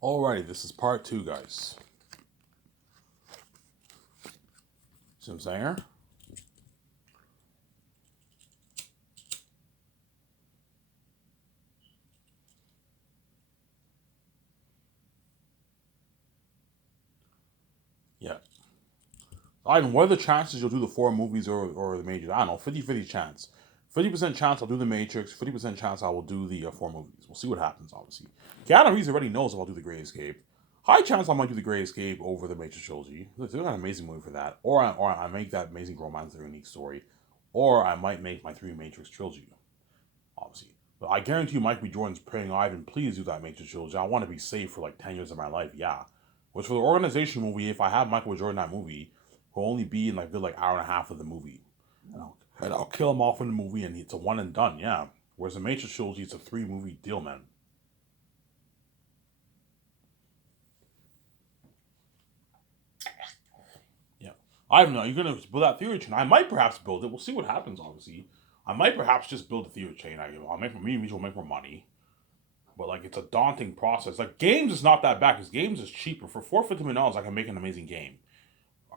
Alrighty, this is part two, guys. See what I'm saying here? Yeah. Ivan, what are the chances you'll do the four movies or the majors? I don't know, 50-50 chance. 50% chance I'll do the Matrix, 50% chance I will do the four movies. We'll see what happens, obviously. Keanu Reeves already knows if I'll do the Great Escape. High chance I might do the Great Escape over the Matrix trilogy. There's an amazing movie for that. Or I make that amazing romance, a unique story. Or I might make my three Matrix trilogy, obviously. But I guarantee you, Michael B. Jordan's praying, Ivan, please do that Matrix trilogy. I want to be safe for like 10 years of my life. Yeah. Which for the organization movie, if I have Michael B. Jordan in that movie, he'll only be in like good like hour and a half of the movie. And I'll kill him off in the movie and it's a one and done. Yeah. Whereas the Matrix trilogy, it's a 3 movie deal, man. Yeah. I don't know. You're going to build that theory chain. I might perhaps build it. We'll see what happens, obviously. I might perhaps just build a theory chain. I'll make me and will make more money. But like it's a daunting process. Like games is not that bad because games is cheaper. For $450 million, I can make an amazing game.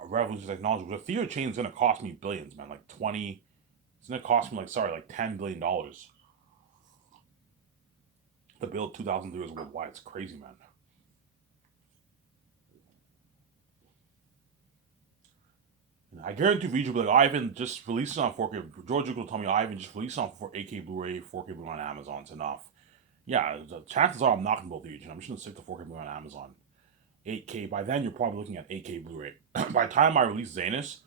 Revolution technology. But the theater chain is gonna cost me billions, man. Like 20. It's gonna cost me like $10 billion to build 2,000 theaters worldwide. It's crazy, man. And I guarantee Vijay will be like, Ivan, just release it on 4K. George will tell me, Ivan, just release it on 8K Blu-ray, 4K Blu-ray on Amazon. It's enough. Yeah, the chances are I'm not gonna build theater chain. I'm just gonna stick to 4K Blu-ray on Amazon. 8K. By then, you're probably looking at 8K Blu-ray. By the time I release Zanus,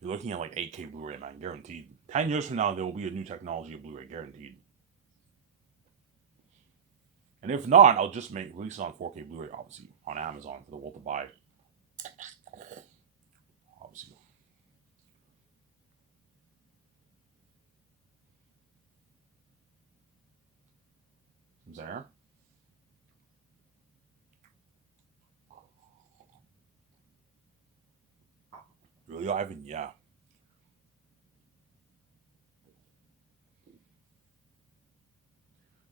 you're looking at like 8K Blu-ray, man, guaranteed. 10 years from now, there will be a new technology of Blu-ray, guaranteed. And if not, I'll just make release it on 4K Blu-ray, obviously, on Amazon for the world to buy, obviously. Is there? Really, Ivan? Yeah.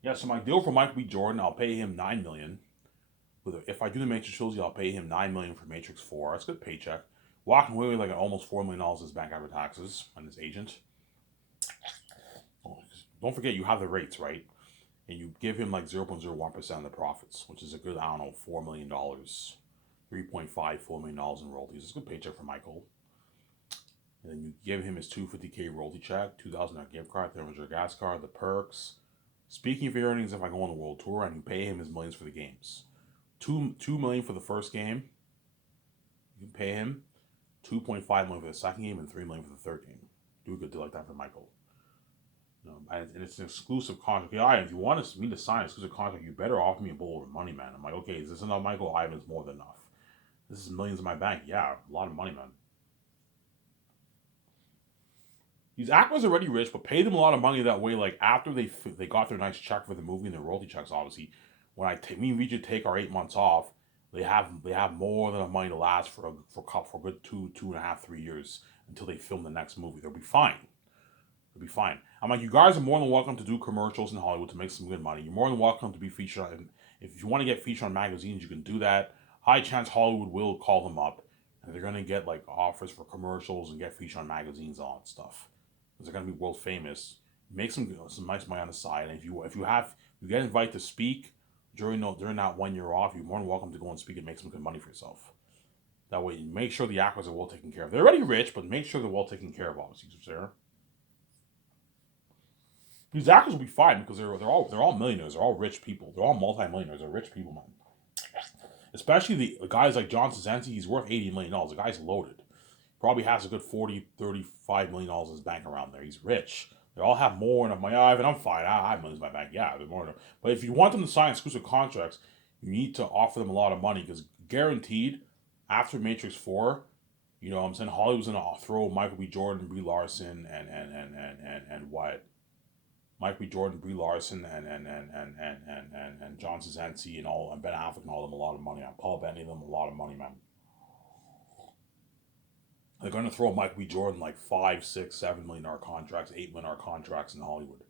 Yeah. So my deal for Michael B. Jordan, I'll pay him $9 million. If I do the Matrix trilogy, I'll pay him $9 million for Matrix 4. That's a good paycheck. Walking away with like almost $4 million in his bank after taxes and his agent. Oh, don't forget, you have the rates, right? And you give him like 0.01% of the profits, which is a good, I don't know, $4 million, 3.5, $4 million in royalties. It's a good paycheck for Michael. And then you give him his 250K royalty check, $2,000 gift card, $300 gas card, the perks. Speaking of your earnings, if I go on the world tour, and you pay him his millions for the games, $2 million for the first game. You can pay him 2.5 million for the second game and 3 million for the third game. Do a good deal like that for Michael. And it's an exclusive contract. Yeah, if you want me to sign an exclusive contract, you better offer me a bowl of money, man. I'm like, okay, is this enough, Michael? Ivan's more than enough. This is millions in my bank. Yeah, a lot of money, man. These actors are already rich, but pay them a lot of money that way. Like after they got their nice check for the movie and their royalty checks, obviously. When me and Vijay take our 8 months off, they have more than enough money to last for a good 2.5, 3 years until they film the next movie. They'll be fine. They'll be fine. I'm like, you guys are more than welcome to do commercials in Hollywood to make some good money. You're more than welcome to be featured on. If you want to get featured on magazines, you can do that. High chance Hollywood will call them up, and they're gonna get like offers for commercials and get featured on magazines and all that stuff. Because they're gonna be world famous. Make some nice money on the side, and if you get invited to speak during that 1 year off, you're more than welcome to go and speak and make some good money for yourself. That way, make sure the actors are well taken care of. They're already rich, but make sure they're well taken care of. Obviously, sir. These actors will be fine because they're all millionaires. They're all rich people. They're all multi-millionaires. They're rich people, man. Especially the guys like John Krasinski. He's worth $80 million. The guy's loaded. Probably has a good 40, $35 million in his bank around there. He's rich. They all have more than my Ivan. I'm fine. I have millions in my bank. Yeah, they're more. But if you want them to sign exclusive contracts, you need to offer them a lot of money because guaranteed, after Matrix 4, you know what I'm saying, Hollywood's gonna throw Michael B. Jordan, Brie Larson, and what Mike B. Jordan, Brie Larson, and John Krasinski and all and Ben Affleck and all them a lot of money. And Paul Bettany them a lot of money, man. They're gonna throw Mike B. Jordan like 5, 6, $7 million contracts, $8 million contracts in Hollywood.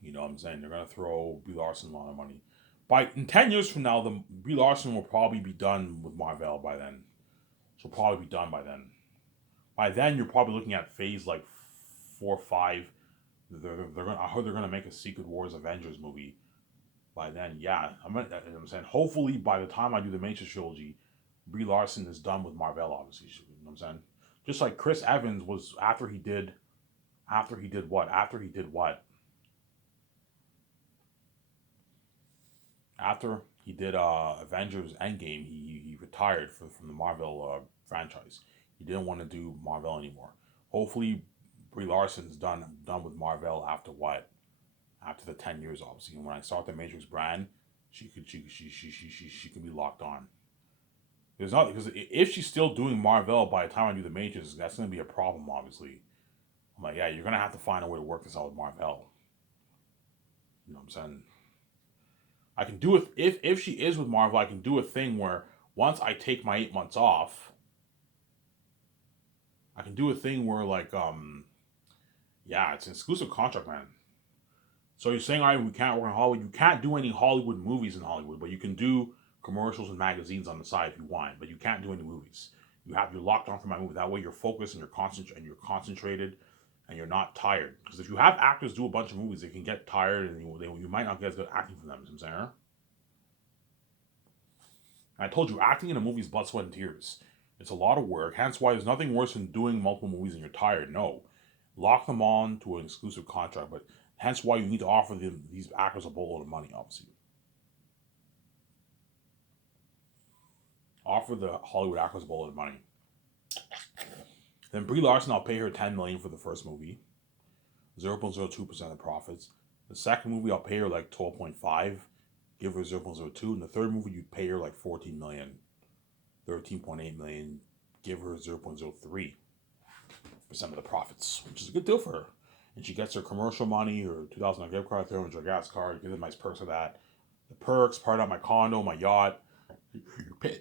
You know what I'm saying? They're gonna throw Brie Larson a lot of money. By in 10 years from now, the Brie Larson will probably be done with Marvel by then. She'll probably be done by then. By then, you're probably looking at phase like 4, 5. They're gonna. I heard they're gonna make a Secret Wars Avengers movie. By then, yeah, I'm saying hopefully by the time I do the Matrix trilogy, Brie Larson is done with Marvel. Obviously, you know what I'm saying. Just like Chris Evans was after he did Avengers Endgame, he retired from the Marvel franchise. He didn't want to do Marvel anymore. Hopefully, Brie Larson's done with Marvel after what? After the 10 years, obviously. And when I start the Matrix brand, she could be locked on. There's not because if she's still doing Marvel by the time I do the Matrix, that's gonna be a problem. Obviously, I'm like, yeah, you're gonna have to find a way to work this out with Marvel. You know what I'm saying? I can do it if she is with Marvel. I can do a thing where once I take my 8 months off, I can do a thing where like yeah, it's an exclusive contract, man. So you're saying, all right, we can't work in Hollywood. You can't do any Hollywood movies in Hollywood, but you can do commercials and magazines on the side if you want. But you can't do any movies. You're locked on for my movie. That way you're focused and you're concentrated and you're not tired. Because if you have actors do a bunch of movies, they can get tired and you might not get as good acting from them. You know what I'm saying? I told you, acting in a movie is blood, sweat, and tears. It's a lot of work. Hence why there's nothing worse than doing multiple movies and you're tired. No. Lock them on to an exclusive contract. But hence why you need to offer these actors a boatload of money, obviously. Offer the Hollywood actors a boatload of money. Then Brie Larson, I'll pay her $10 million for the first movie. 0.02% of profits. The second movie, I'll pay her like 12.5. Give her 0.02. And the third movie, you pay her like 14 million. 13.8 million. Give her 0.03% of the profits, which is a good deal for her. And she gets her commercial money, her $2,000 gift card, throw her gas card, give her a nice perks of that. The perks, part out my condo, my yacht. You pay.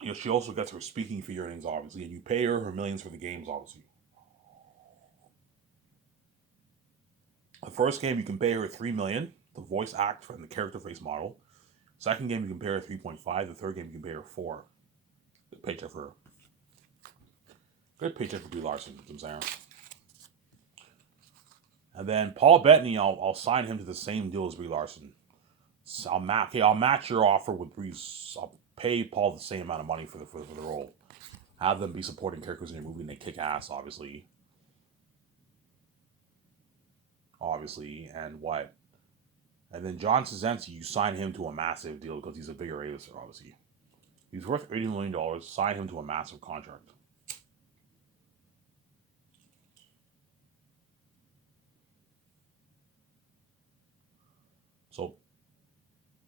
You know, she also gets her speaking fee earnings, obviously, and you pay her millions for the games, obviously. The first game, you can pay her 3 million, the voice act and the character face model. Second game, you can pay her 3.5. The third game, you can pay her 4. Good paycheck for her. Good paycheck for Brie Larson, you know what I'm saying? And then Paul Bettany, I'll sign him to the same deal as Brie Larson. So I'll match your offer with Bree's. I'll pay Paul the same amount of money for the role. Have them be supporting characters in your movie and they kick ass, obviously. And what? And then John Krasinski, you sign him to a massive deal because he's a bigger A-lister, obviously. He's worth $80 million. Sign him to a massive contract. So,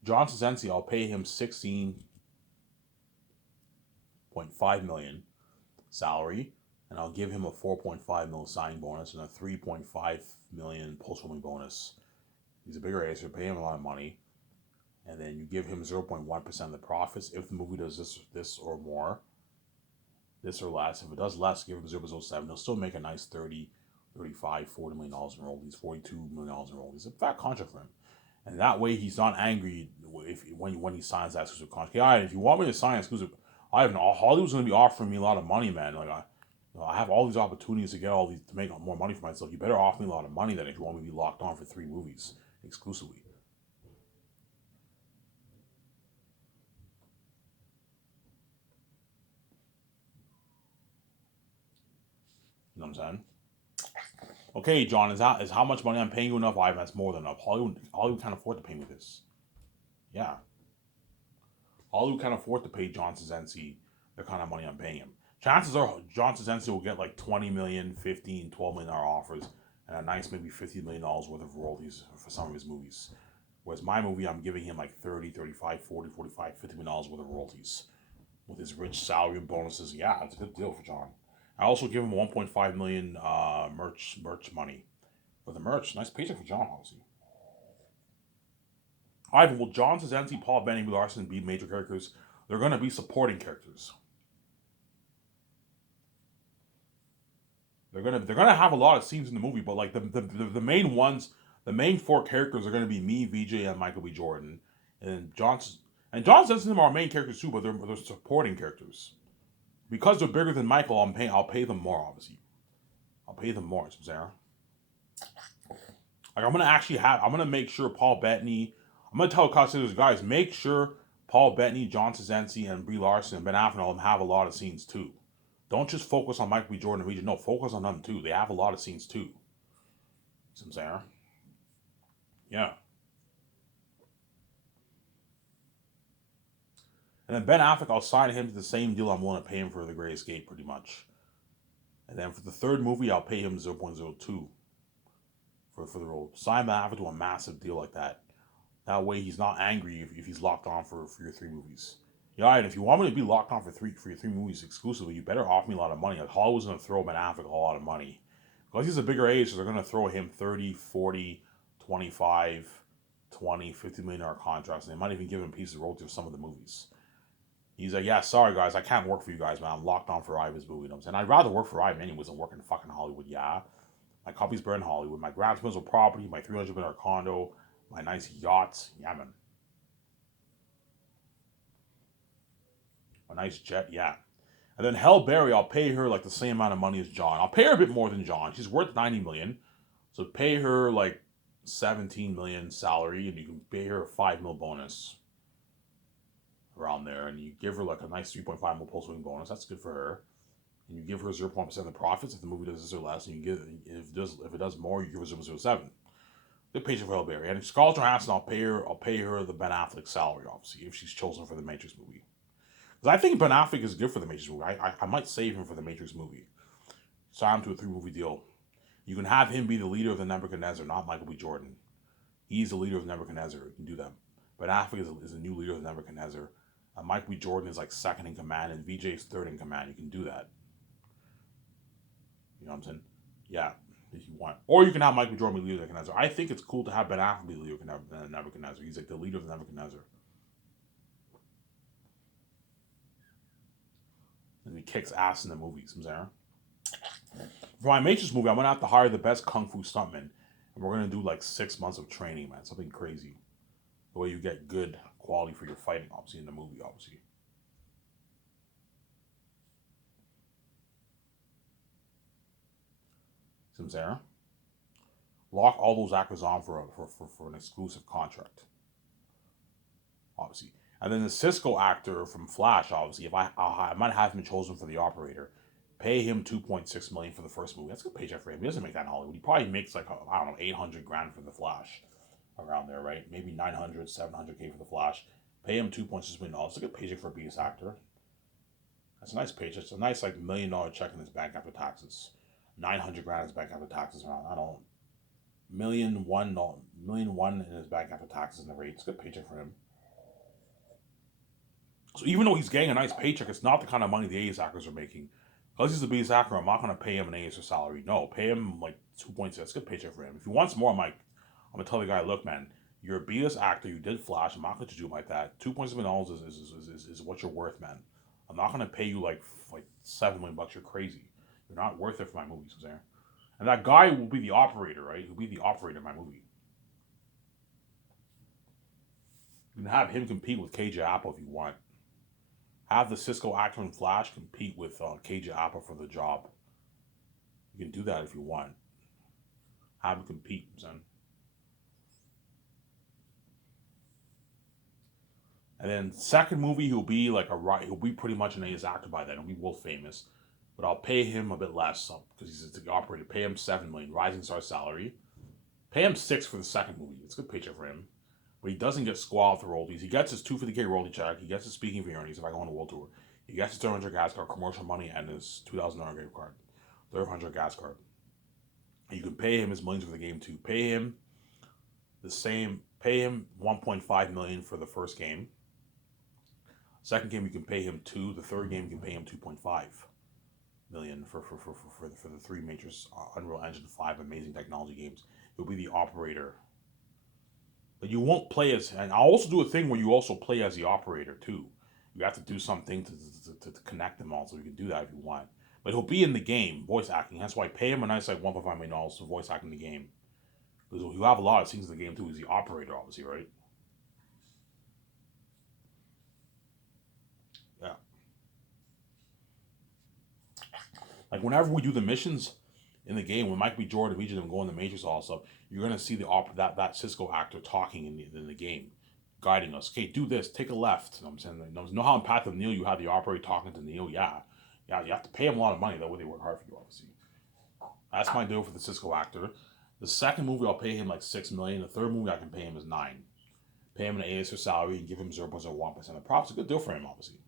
John Krasinski, I'll pay him $16.5 million salary, and I'll give him a 4.5 million signing bonus and a 3.5 million post-filming bonus. He's a bigger ace, you pay him a lot of money, and then you give him 0.1% of the profits if the movie does this or more, this or less. If it does less, give him 0.07. He'll still make a nice 30, 35, $40 million in royalties, $42 million in royalties. It's a fat contract for him. And that way he's not angry when he signs that exclusive contract. Yeah, if you want me to sign exclusive, Hollywood's going to be offering me a lot of money, man. Like I have all these opportunities to make more money for myself. You better offer me a lot of money than if you want me to be locked on for 3 movies exclusively. You know what I'm saying? Okay, John, is how much money I'm paying you enough? Ivan, that's more than enough. Hollywood can't afford to pay me this. Yeah. Hollywood can't afford to pay John Krasinski the kind of money I'm paying him. Chances are John Krasinski will get like 20 million, 15, 12 million dollar offers and a nice maybe $50 million worth of royalties for some of his movies. Whereas my movie, I'm giving him like 30, 35, 40, 45, $50 million worth of royalties. With his rich salary and bonuses, yeah, it's a good deal for John. I also give him 1.5 million merch money for the merch. Nice paycheck for John, obviously. Ivan, will John Krasinski, Paul Bettany, Brie Larson be major characters? They're going to be supporting characters. They're gonna have a lot of scenes in the movie, but like the main ones, The main four characters are going to be me, VJ, and Michael B. Jordan, and Johnson. And Johnson and them are main characters too, but they're supporting characters. Because they're bigger than Michael, I'll pay them more. Obviously, I'll pay them more. Sarah. Like I'm gonna make sure Paul Bettany. I'm gonna tell customers, guys, make sure Paul Bettany, John Krasinski, and Brie Larson and Ben Affleck and all them have a lot of scenes too. Don't just focus on Michael B. Jordan and Regent. No, focus on them too. They have a lot of scenes too. See what I'm saying? Yeah. And then Ben Affleck, I'll sign him to the same deal I'm willing to pay him for The Great Escape, pretty much. And then for the third movie, I'll pay him 0.02 for the role. Sign Ben Affleck to a massive deal like that. That way he's not angry if he's locked on for your three movies. Yeah, and if you want me to be locked on for your three movies exclusively, you better offer me a lot of money. Like Hollywood's gonna throw Ben Affleck a lot of money. Because he's a bigger age, so they're gonna throw him 30, 40, 25, 20, $50 million contracts, and they might even give him pieces of royalty of some of the movies. He's like, yeah, sorry guys, I can't work for you guys, man. I'm locked on for Ivan's movie. You know what I'm saying? I'd rather work for Ivan anyways than work in fucking Hollywood, yeah. My company's burned in Hollywood. My grand principal property, my $300 million condo, my nice yachts. Yeah, man. A nice jet, yeah. And then Halle Berry, I'll pay her like the same amount of money as John. I'll pay her a bit more than John. She's worth 90 million. So pay her like 17 million salary and you can pay her a 5 mil bonus around there. And you give her like a nice 3.5 mil post wing bonus. That's good for her. And you give her 0.1% of the profits if the movie does this or less. And you give if it does more, you give her 0.07. Good paycheck for Halle Berry. And Scarlett Johansson, I'll pay her the Ben Affleck salary, obviously, if she's chosen for the Matrix movie. Because I think Ben Affleck is good for the Matrix movie. I might save him for the Matrix movie. Sign him to a 3-movie deal. You can have him be the leader of the Nebuchadnezzar, not Michael B. Jordan. He's the leader of Nebuchadnezzar. You can do that. Ben Affleck is the new leader of Nebuchadnezzar. Michael B. Jordan is like second in command, and VJ is third in command. You can do that. You know what I'm saying? Yeah, if you want. Or you can have Michael B. Jordan be the leader of Nebuchadnezzar. I think it's cool to have Ben Affleck be the leader of Nebuchadnezzar. He's like the leader of Nebuchadnezzar. And he kicks ass in the movies. You know what I'm saying? For my Matrix movie, I'm gonna have to hire the best kung fu stuntman, and we're gonna do like 6 months of training, man. Something crazy. The way you get good quality for your fighting, obviously in the movie, obviously. See what I'm saying? Lock all those actors on for an exclusive contract, obviously. And then the Cisco actor from Flash, obviously, if I might have him chosen for the operator, pay him 2.6 million for the first movie. That's a good paycheck for him. He doesn't make that in Hollywood. He probably makes like I don't know 800 grand for the Flash, around there, right? Maybe 900, 700K for the Flash. Pay him $2.6 million. It's a good paycheck for a biggest actor. That's a nice paycheck. It's a nice like $1 million check in his bank after taxes. 900 grand in his bank after taxes around. I don't know, million one in his bank after taxes and the rate. It's a good paycheck for him. So even though he's getting a nice paycheck, it's not the kind of money the A-list actors are making. Because he's the biggest actor, I'm not going to pay him an A-list salary. No, pay him like 2.6. That's a good paycheck for him. If he wants more, I'm going to tell the guy, look, man, you're a B-list actor. You did Flash. I'm not going to do him like that. $2.7 is what you're worth, man. I'm not going to pay you like $7 million. You're crazy. You're not worth it for my movies, there. And that guy will be the operator, right? He'll be the operator in my movie. You can have him compete with KJ Apple if you want. Have the Cisco actor in Flash compete with KJ Apple for the job. You can do that if you want. Have him compete, son. And then second movie, he'll be like he'll be pretty much an A-list actor by then. He'll be world famous, but I'll pay him a bit less because he's the operator. Pay him 7 million, rising star salary. Pay him 6 for the second movie. It's a good paycheck for him. But he doesn't get squalled for royalties. He gets his 250K royalty check. He gets his speaking fee earnings if I go on a world tour. He gets his 300 gas card, commercial money, and his $2,000 gift card. 300 gas card. And you can pay him his millions for the game too. Pay him the same. Pay him 1.5 million for the first game. Second game you can pay him 2. The third game you can pay him 2.5 million for the 3 major Unreal Engine 5 amazing technology games. He'll be the operator. But you won't play as, and I'll also do a thing where you also play as the operator too. You have to do something to connect them all, so you can do that if you want. But he'll be in the game, voice acting. That's why I pay him a nice like $1.5 million for voice acting the game. Because you have a lot of things in the game too. He's the operator, obviously, right? Yeah. Like whenever we do the missions in the game, when Mike B. Jordan and each of them go in the Matrix all stuff, you're gonna see that Cisco actor talking in the game, guiding us. Okay, do this, take a left. You know what I'm saying? You know how in Path of Neo you have the operator talking to Neo? Yeah. Yeah, you have to pay him a lot of money, that way they work hard for you, obviously. That's my deal for the Cisco actor. The second movie I'll pay him like 6 million. The third movie I can pay him is 9. Pay him an A-lister salary and give him 0.01% of profits. A good deal for him, obviously.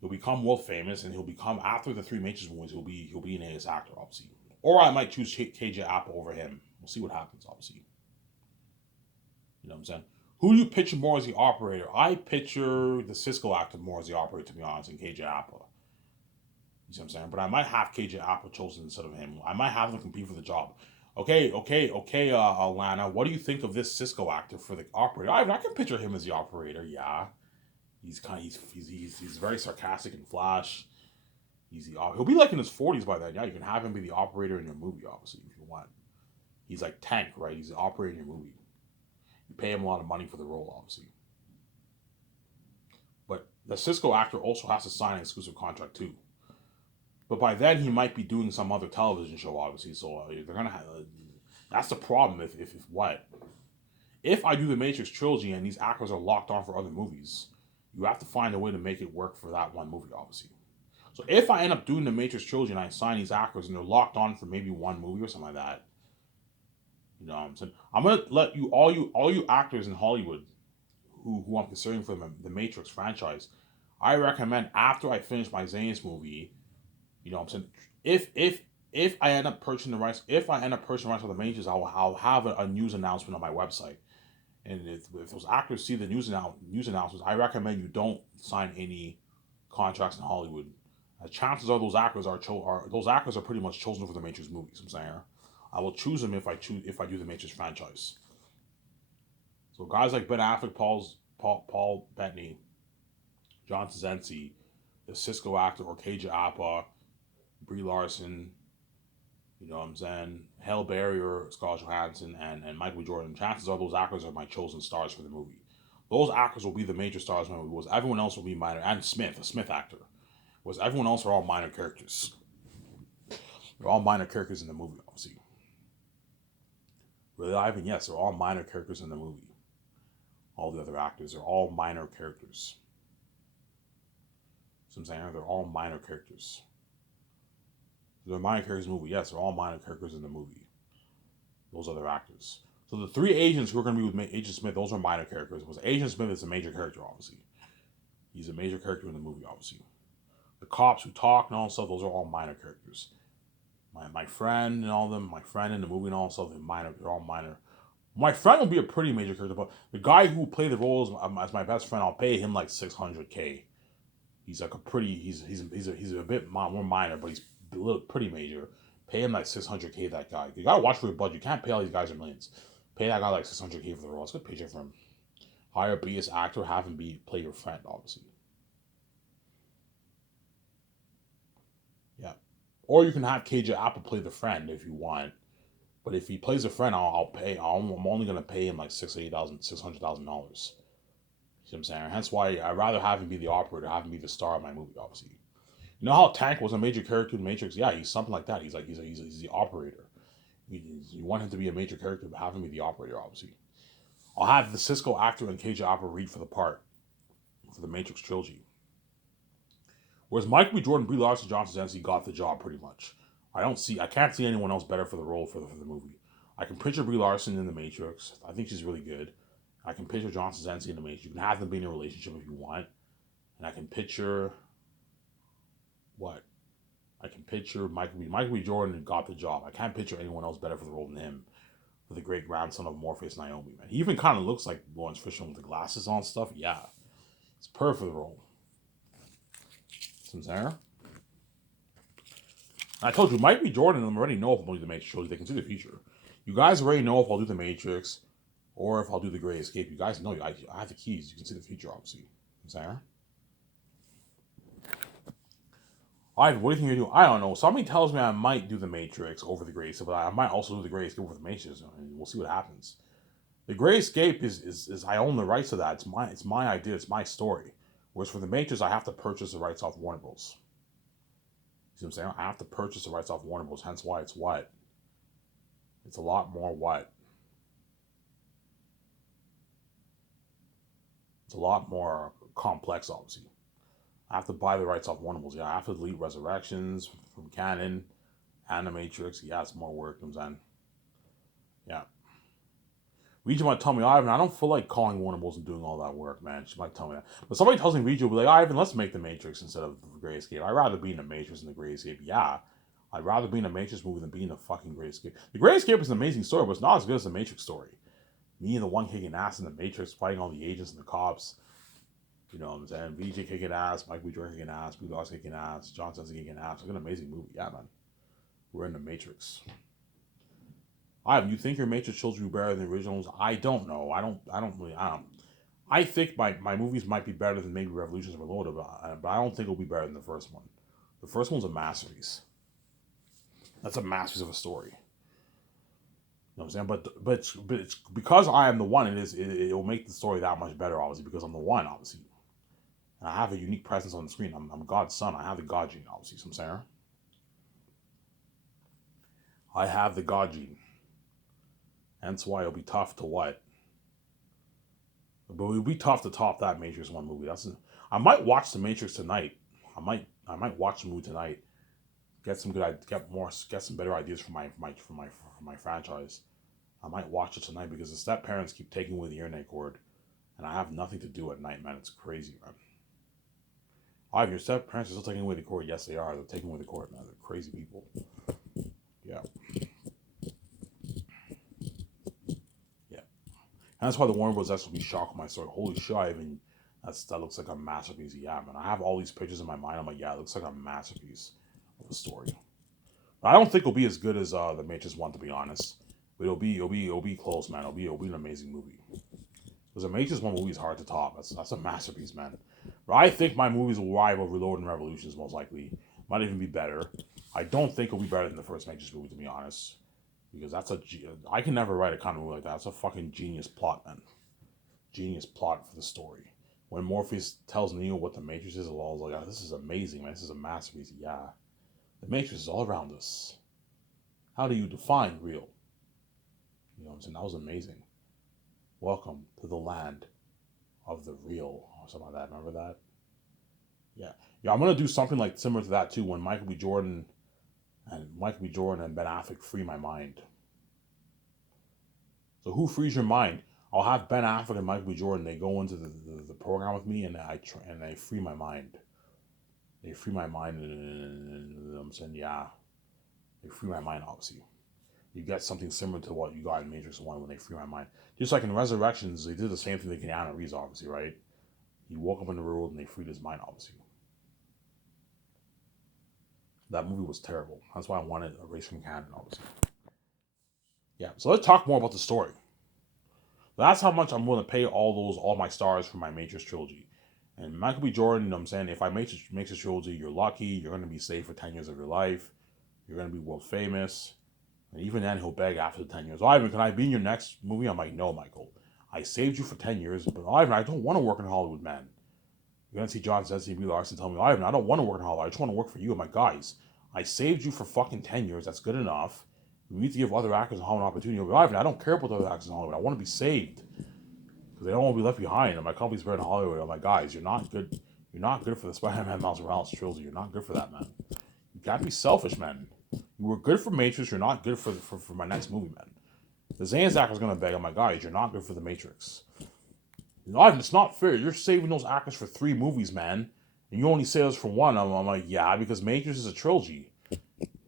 He'll become world famous, and he'll become, after the 3 Matrix movies, he'll be an A-list actor, obviously. Or I might choose KJ Apple over him. We'll see what happens, obviously. You know what I'm saying? Who do you picture more as the operator? I picture the Cisco actor more as the operator, to be honest, than KJ Apple. You see what I'm saying? But I might have KJ Apple chosen instead of him. I might have him compete for the job. Okay, Lana, what do you think of this Cisco actor for the operator? I can picture him as the operator, yeah. He's very sarcastic and flash. He'll be like in his 40s by then. Yeah, you can have him be the operator in your movie, obviously, if you want. He's like Tank, right? He's the operator in your movie. You pay him a lot of money for the role, obviously. But the Cisco actor also has to sign an exclusive contract too. But by then he might be doing some other television show, obviously. So they're gonna have. That's the problem. If what? If I do the Matrix trilogy and these actors are locked on for other movies, you have to find a way to make it work for that one movie, obviously. So if I end up doing the Matrix trilogy and I sign these actors and they're locked on for maybe one movie or something like that, you know what I'm saying? I'm gonna let all you actors in Hollywood who I'm considering for the Matrix franchise, I recommend after I finish my Zanus movie, you know what I'm saying? If I end up purchasing the rights, for the Matrix, I'll have a news announcement on my website. And if those actors see the news announcements, I recommend you don't sign any contracts in Hollywood. Chances are those actors are pretty much chosen for the Matrix movies. I'm saying, I will choose them if I do the Matrix franchise. So guys like Ben Affleck, Paul Bettany, John Krasinski, the Cisco actor, or KJ Apa, Brie Larson, you know what I'm saying, Halle Berry or Scarlett Johansson, and Michael B. Jordan. Chances are those actors are my chosen stars for the movie. Those actors will be the major stars in the movie. Everyone else will be minor. And Smith, a Smith actor. Everyone else are all minor characters. They're all minor characters in the movie, obviously. Really, Ivan, yes, they're all minor characters in the movie. All the other actors are all minor characters. So I'm saying they're all minor characters. They're minor characters in the movie. Yes, they're all minor characters in the movie. Those other actors. So the 3 agents who are going to be with Agent Smith, those are minor characters. Because Agent Smith is a major character, obviously. He's a major character in the movie, obviously. The cops who talk and all that stuff, those are all minor characters. My friend and all of them, my friend in the movie and all that stuff, they're all minor. My friend will be a pretty major character, but the guy who played the role as my best friend, I'll pay him like $600K. He's like he's a bit more minor, but he's a little pretty major. Pay him like $600K. That guy, you gotta watch for your budget. You can't pay all these guys in millions. Pay that guy like $600K for the role. It's a good paycheck for him. Hire a B.S. actor, have him play your friend, obviously. Yeah, or you can have KJ Apple play the friend if you want. But if he plays a friend, I'm only gonna pay him like $600,000. See what I'm saying? Hence why I'd rather have him be the operator, have him be the star of my movie, obviously. You know how Tank was a major character in Matrix? Yeah, he's something like that. He's the operator. You want him to be a major character, but have him be the operator, obviously. I'll have the Cisco actor and KJ Opera read for the part for the Matrix trilogy. Whereas Michael B. Jordan, Brie Larson, John Krasinski got the job pretty much. I can't see anyone else better for the role for the movie. I can picture Brie Larson in the Matrix. I think she's really good. I can picture John Krasinski in the Matrix. You can have them be in a relationship if you want. And I can picture what? I can picture Michael B. Jordan got the job. I can't picture anyone else better for the role than him. For the great grandson of Morpheus and Naomi, man. He even kind of looks like Lawrence Fishburne with the glasses on and stuff. Yeah. It's perfect for the role. Sincere? I told you, Michael B. Jordan and them already know if I'm going to do the Matrix trilogy. They can see the future. You guys already know if I'll do the Matrix or if I'll do the Great Escape. You guys know I have the keys. You can see the future, obviously. Sincere? What do you think you're doing? I don't know. Somebody tells me I might do the Matrix over the Great Escape, but I might also do the Great Escape over the Matrix. And we'll see what happens. The Great Escape is I own the rights to that. It's my idea. It's my story. Whereas for the Matrix, I have to purchase the rights off Warner Bros. You see what I'm saying? I have to purchase the rights off Warner Bros. Hence why it's what? It's a lot more what? It's a lot more complex, obviously. I have to buy the rights off Warner Bros. Yeah, I have to delete Resurrections from Canon, Animatrix. Yeah, it's more work. Comes in. Yeah. Reggie might tell me, Ivan, I don't feel like calling Warner Bros. And doing all that work, man. She might tell me that. But somebody tells me Reggie will be like, Ivan, let's make the Matrix instead of the Great Escape. I'd rather be in the Matrix than the Great Escape. Yeah. I'd rather be in a Matrix movie than be in the fucking Great Escape. The Great Escape is an amazing story, but it's not as good as the Matrix story. Me and the one kicking ass in the Matrix, fighting all the agents and the cops. You know what I'm saying? VJ kicking ass, Mike B. Jordan kicking ass, Blue Dogs kicking ass, John Cena kicking ass. It's an amazing movie. Yeah, man. We're in the Matrix. Ivan, you think your Matrix children are better than the originals? I don't know. I think my movies might be better than maybe Revolutions Reloaded, but I don't think it'll be better than the first one. The first one's a masterpiece. That's a masterpiece of a story. You know what I'm saying? But it's because I am the one. It will make the story that much better, obviously, because I'm the one, obviously. And I have a unique presence on the screen. I'm God's son. I have the God gene, obviously. So I'm saying I have the God gene. Hence why it'll be tough to what? But it'll be tough to top that Matrix one movie. I might watch the Matrix tonight. I might watch the movie tonight. Get some better ideas for my franchise. I might watch it tonight because the step parents keep taking away the internet cord, and I have nothing to do at night, man. It's crazy, man. If your step parents are still taking away the cord, yes they are. They're taking away the cord, man. They're crazy people. Yeah. Yeah. And that's why the Warner Bros. Will be shocked when my story. Holy shit, that looks like a masterpiece. Yeah, man. I have all these pictures in my mind. I'm like, yeah, it looks like a masterpiece of a story. But I don't think it'll be as good as the Matrix one, to be honest. But it'll be close, man. It'll be an amazing movie. Because the Matrix one movie is hard to top. That's a masterpiece, man. But I think my movies will rival Reload and Revolutions most likely. Might even be better. I don't think it'll be better than the first Matrix movie, to be honest. Because I can never write a kind of movie like that. That's a fucking genius plot, man. Genius plot for the story. When Morpheus tells Neo what the Matrix is, Law's like, oh, this is amazing, man. This is a masterpiece. Yeah. The Matrix is all around us. How do you define real? You know what I'm saying? That was amazing. Welcome to the land of the real, or something like that. Remember that? Yeah. Yeah, I'm gonna do something like similar to that too when Michael B. Jordan and Ben Affleck free my mind. So who frees your mind? I'll have Ben Affleck and Michael B. Jordan. They go into the program with me, and they free my mind. They free my mind, and I'm saying, yeah, they free my mind. Obviously, you get something similar to what you got in Matrix One when they free my mind. Just like in Resurrections, they did the same thing to Keanu Reeves, obviously, right? He woke up in the world and they freed his mind, obviously. That movie was terrible. That's why I wanted erased from canon, obviously. Yeah, so let's talk more about the story. That's how much I'm willing to pay all my stars for my Matrix trilogy. And Michael B. Jordan, you know what I'm saying, if I make a trilogy, you're lucky. You're going to be safe for 10 years of your life. You're going to be world famous. And even then, he'll beg after the 10 years. Ivan, can I be in your next movie? I'm like, no, Michael. I saved you for 10 years, but Ivan, I don't want to work in Hollywood, man. You're going to see John Cena and Brie Larson tell me, Ivan, I don't want to work in Hollywood. I just want to work for you. I'm like, guys, I saved you for fucking 10 years. That's good enough. We need to give other actors in Hollywood an opportunity. I'm like, Ivan, I don't care about other actors in Hollywood. I want to be saved. Because they don't want to be left behind. And my company's better in Hollywood. I'm like, guys, you're not good. You're not good for the Spider-Man Miles Morales trilogy. You're not good for that, man. You got to be selfish, man. You were good for Matrix. You're not good for my next movie, man. The Zane's actor's going to beg, I'm like, guys, you're not good for the Matrix. Ivan, it's not fair. You're saving those actors for 3 movies, man. And you only save us for 1. I'm like, yeah, because Matrix is a trilogy.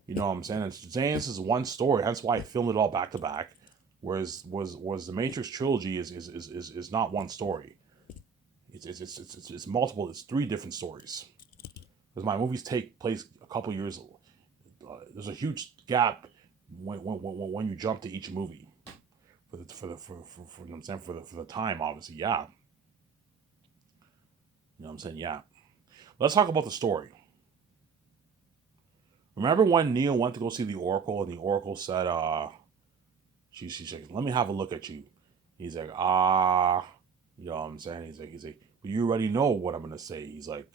You know what I'm saying? Zane's is one story. That's why I filmed it all back to back. Whereas the Matrix trilogy is not one story. It's multiple. It's 3 different stories. Because my movies take place a couple years. There's a huge gap when you jump to each movie. For the time, obviously, yeah. You know what I'm saying? Yeah. Let's talk about the story. Remember when Neo went to go see the Oracle and the Oracle said, she's like, let me have a look at you. He's like, you know what I'm saying? He's like, well, you already know what I'm gonna say. He's like,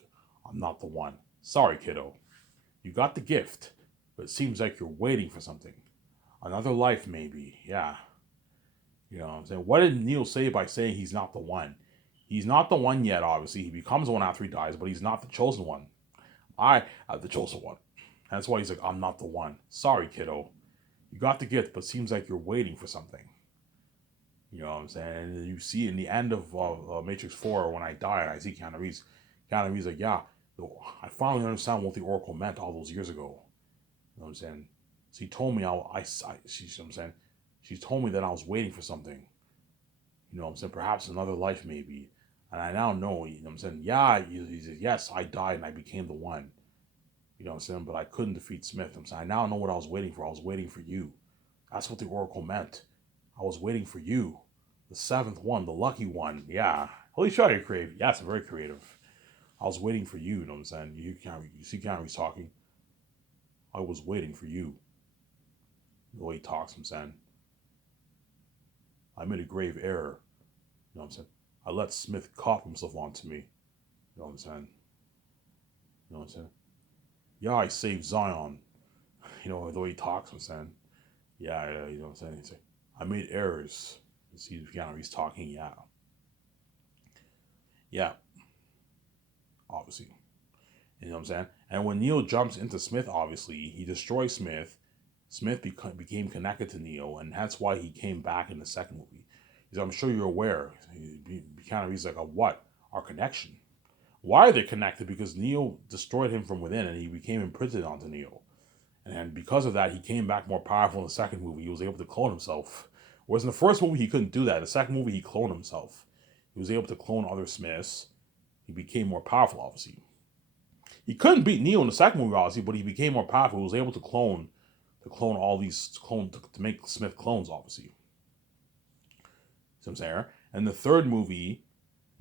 I'm not the one. Sorry, kiddo. You got the gift, but it seems like you're waiting for something. Another life, maybe. Yeah. You know what I'm saying? What did Neo say by saying he's not the one? He's not the one yet, obviously. He becomes one after he dies, but he's not the chosen one. I am the chosen one. That's why he's like, I'm not the one. Sorry, kiddo. You got the gift, but seems like you're waiting for something. You know what I'm saying? And you see in the end of Matrix 4, when I die and I see Keanu Reeves like, yeah, I finally understand what the Oracle meant all those years ago. You know what I'm saying? So he told me, I'm saying, she told me that I was waiting for something. You know what I'm saying? Perhaps another life, maybe. And I now know, you know what I'm saying? Yeah, he said, yes, I died and I became the one. You know what I'm saying? But I couldn't defeat Smith. I'm saying, I now know what I was waiting for. I was waiting for you. That's what the Oracle meant. I was waiting for you. The seventh one, the lucky one. Yeah. Holy shit, you're creative. Yeah, it's very creative. I was waiting for you. You know what I'm saying? You see Keanu talking. I was waiting for you. The way he talks, I'm saying. I made a grave error. You know what I'm saying? I let Smith cop himself onto me. You know what I'm saying? You know what I'm saying? Yeah, I saved Zion. You know, the way he talks, I'm saying. Yeah, you know what I'm saying? He's like, I made errors. You see Keanu, he's talking, yeah. Yeah, obviously. You know what I'm saying? And when Neo jumps into Smith, obviously, he destroys Smith. Smith became connected to Neo, and that's why he came back in the second movie. Because I'm sure you're aware. He's like, what? Our connection. Why are they connected? Because Neo destroyed him from within, and he became imprinted onto Neo. And because of that, he came back more powerful in the second movie. He was able to clone himself. Whereas in the first movie, he couldn't do that. In the second movie, he cloned himself. He was able to clone other Smiths. He became more powerful, obviously. He couldn't beat Neo in the second movie, obviously, but he became more powerful. He was able to clone all these to make Smith clones, obviously. See what I'm saying? And the third movie,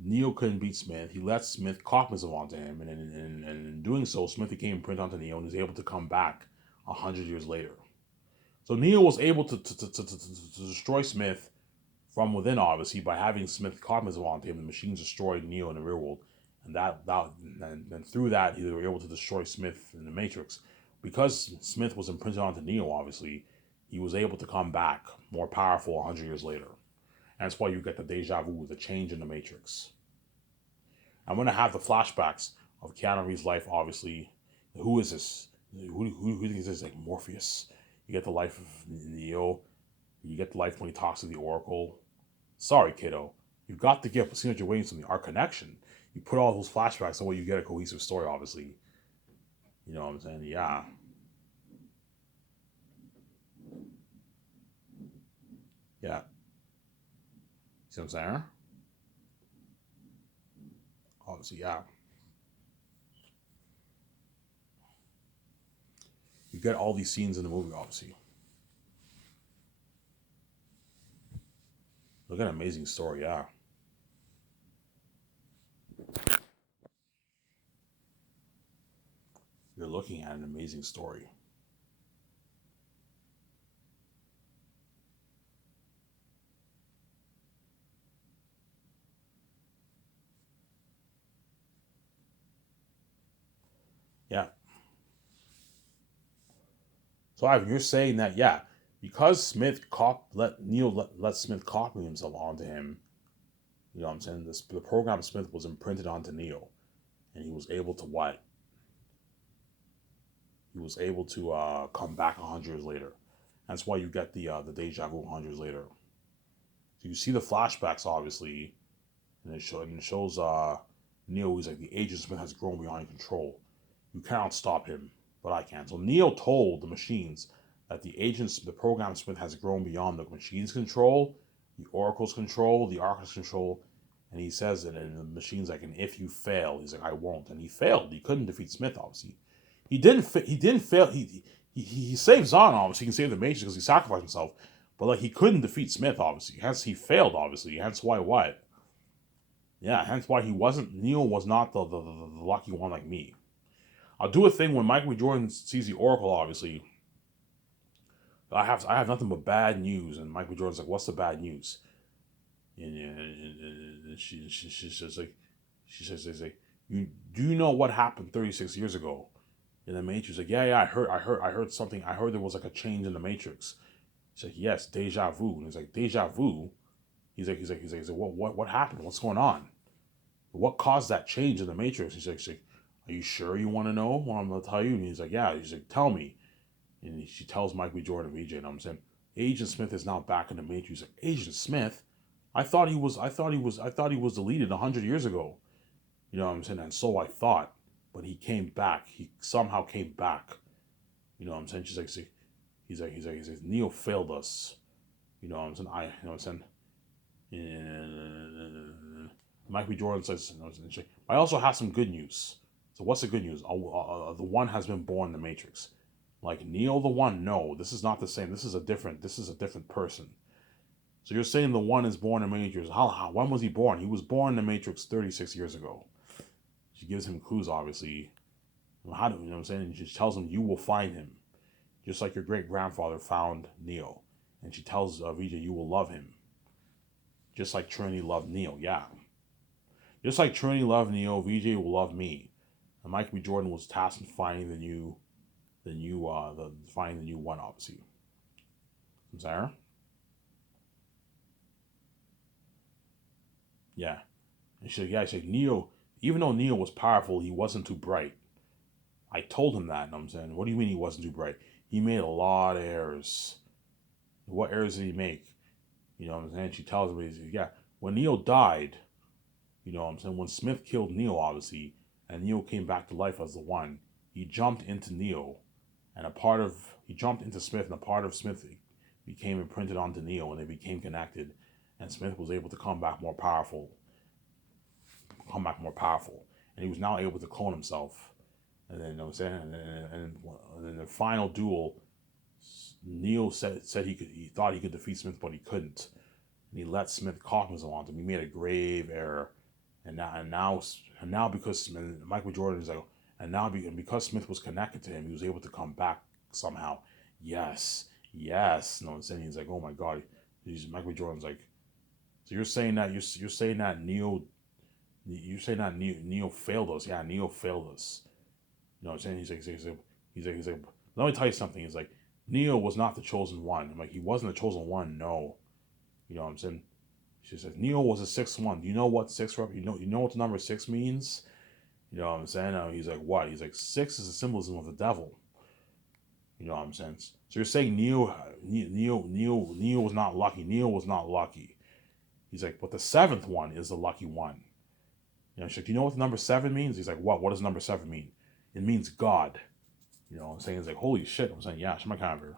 Neo couldn't beat Smith. He let Smith cop himself onto him, and in doing so, Smith became imprinted onto Neo and was able to come back 100 years later. So Neo was able to destroy Smith from within, obviously, by having Smith cop himself onto him. The machines destroyed Neo in the real world, and through that, they were able to destroy Smith in the Matrix. Because Smith was imprinted onto Neo, obviously, he was able to come back more powerful 100 years later. And that's why you get the deja vu, the change in the Matrix. I'm going to have the flashbacks of Keanu Reeves' life, obviously. Who is this? Who thinks this is like Morpheus? You get the life of Neo. You get the life when he talks to the Oracle. Sorry, kiddo. You've got the gift, but seeing that you're waiting for something. Our connection. You put all those flashbacks, and way you get a cohesive story, obviously. You know what I'm saying? Yeah. Yeah. See what I'm saying? Obviously, yeah. You get all these scenes in the movie, obviously. Look at an amazing story, yeah. You're looking at an amazing story. Yeah. So Ivan, you're saying that, yeah, because let Smith copy himself onto him, you know what I'm saying? The program Smith was imprinted onto Neo, and he was able to what? He was able to come back 100 years later. That's why you get the deja vu 100 years later. So you see the flashbacks, obviously, and it shows Neo. He's like, the agent Smith has grown beyond control. You cannot stop him, but I can. So Neo told the machines that the program Smith has grown beyond the machine's control, the Oracle's control, the Architect's control, and he says that in the machine's like, and if you fail, he's like, I won't, and he failed. He couldn't defeat Smith, obviously. He didn't fail. He saved Zon, obviously. He can save the Matrix because he sacrificed himself, but like he couldn't defeat Smith, obviously. Hence he failed, obviously. Hence why what? Yeah, hence why he wasn't. Neo was not the lucky one like me. I'll do a thing when Michael B. Jordan sees the Oracle, obviously. I have nothing but bad news. And Michael B. Jordan's like, what's the bad news? And she says, like, do you know what happened 36 years ago in the Matrix? Like, yeah, I heard something. I heard there was like a change in the Matrix. She's like, yes, deja vu. And he's like, deja vu? He's like, what happened? What's going on? What caused that change in the Matrix? She's like, are you sure you want to know what I'm going to tell you? And he's like, yeah. He's like, tell me. And she tells Mike B. Jordan, VJ, and I'm saying, Agent Smith is now back in the Matrix. He's like, Agent Smith? I thought he was deleted 100 years ago. You know what I'm saying? And so I thought, but he came back. He somehow came back. You know what I'm saying? She's like, see, he's like, Neo failed us. You know what I'm saying? You know what I'm saying? And Mike B. Jordan says, you know, I also have some good news. So what's the good news? The One has been born in the Matrix. Like Neo the One, no, this is not the same. This is a different person. So you're saying the One is born in the Matrix. When was he born? He was born in the Matrix 36 years ago. She gives him clues, obviously. You know what I'm saying? And she tells him, you will find him. Just like your great-grandfather found Neo. And she tells VJ, you will love him. Just like Trinity loved Neo, yeah. Just like Trinity loved Neo, VJ will love me. And Michael B. Jordan was tasked with finding the new One, obviously. Sarah? Yeah. And she's like, Neo, even though Neo was powerful, he wasn't too bright. I told him that, and I'm saying, what do you mean he wasn't too bright? He made a lot of errors. What errors did he make? You know what I'm saying? She tells me, yeah, when Neo died, you know what I'm saying, when Smith killed Neo, obviously, and Neo came back to life as the One, he jumped into Neo, and he jumped into Smith, and a part of Smith became imprinted onto Neo, and they became connected, and Smith was able to come back more powerful, and he was now able to clone himself. And then, you know what I'm saying, and then the final duel, Neo said he thought he could defeat Smith, but he couldn't, and he let Smith cognizant onto him. He made a grave error, and now because Michael Jordan is like, and because Smith was connected to him, he was able to come back somehow. Yes. You know what I'm saying? He's like, oh my God. Michael Jordan's like, so you're saying that Neo failed us? Yeah, Neo failed us. You know what I'm saying? He's like, let me tell you something. He's like, Neo was not the chosen one. I'm like, he wasn't the chosen one. No. You know what I'm saying? She says, Neo was the sixth one. Do you know what six rep? You know what the number 6 means? You know what I'm saying? He's like, what? He's like, 6 is the symbolism of the devil. You know what I'm saying? So you're saying Neo was not lucky. Neo was not lucky. He's like, but the 7th one is the lucky one. You know, she's like, do you know what the number 7 means? He's like, what? What does number 7 mean? It means God. You know what I'm saying? He's like, holy shit. I'm saying, yeah, she's my convert.